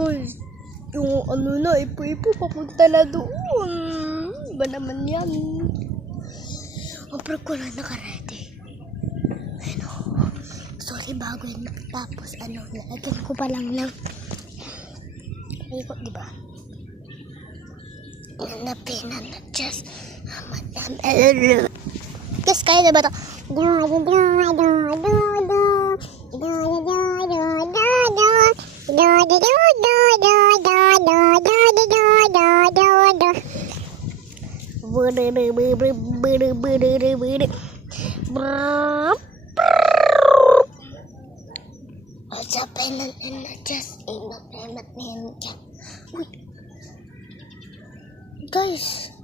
Guys, yung ano na, ipo-ipo, papunta na doon. Ba naman yan? Pero ko lang nakaredy. Ano, sorry, bago yun tapos lagyan ko pa lang ng ikot, diba? Na pina na just guys, kaya na ba ito? Sa penan na just inapremat niyan. Uy, guys,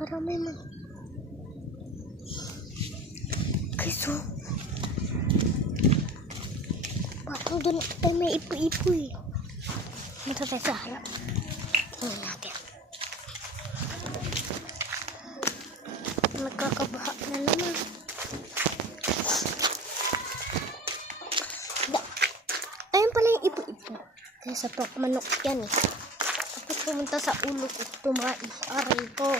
para may man guys, oh, parang doon tayo may ipo-ipo eh. Mata tayo sa harap. Tingnan natin. Nagkakabaha na naman. Ayun pala yung ipo-ipo. Kaya sa manok yan eh. Tapos pumunta sa ulo ko. Tumai. Aray ko.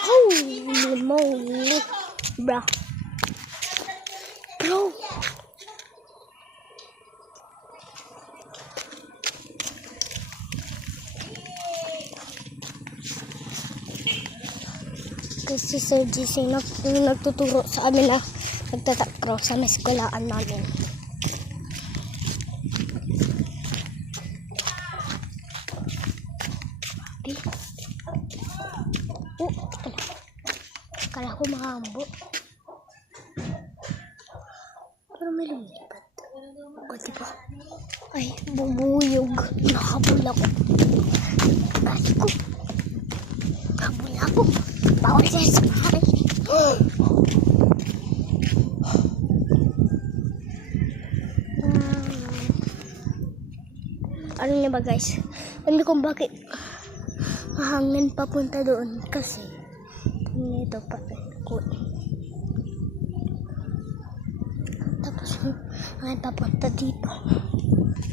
Holy moly, bro. Kasi si Sir GC yung nagtuturo sa amin na nagtatakro sa meskulaan namin. Okay. Kala ko mahambo. Pero may lumipat. O, diba? Ay, bubuyog. Nakahabol ako. Kasi ko. Nakahabol ako. Bawal siya sa bahay. Ano niya ba guys? Alam niyo kung bakit mahangin papunta doon kasi ito pa ko. Tapos hangin papunta dito.